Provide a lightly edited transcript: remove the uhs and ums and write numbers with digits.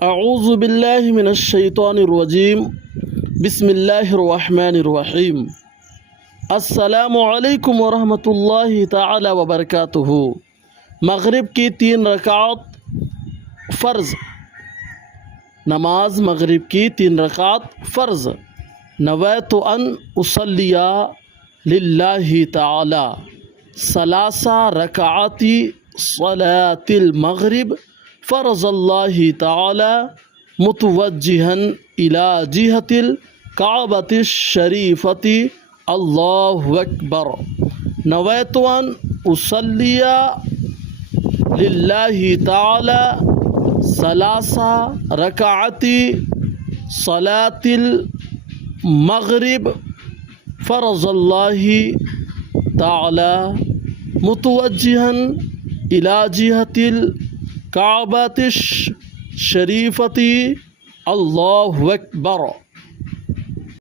أعوذ بالله من الشيطان الرجيم بسم الله الرحمن الرحيم अस्सलाम वालेकुम वरहमतुल्लाहि ताला वबरकातुहू। मगरिब की 3 रकात फ़र्ज़। नमाज मगरिब की 3 रकात फ़र्ज़। नवैतु अन उसल्लिया लिल्लाहि ताला सलासा रकाती सलातिल मगरिब फ़रज़ल्लाहि ताला मुतवज्जिहन इला जिहतिल काबतिश शरीफती अल्लाहु अकबर। नवैतु अन उसल्लिया लिल्लाहि ताला सलासा रकाती सलातिल मगरिब फ़रज़ल्लाहि ताला मुतवज्जिहन इला जिहतिल काबतिश शरीफती अल्लाहु अकबर।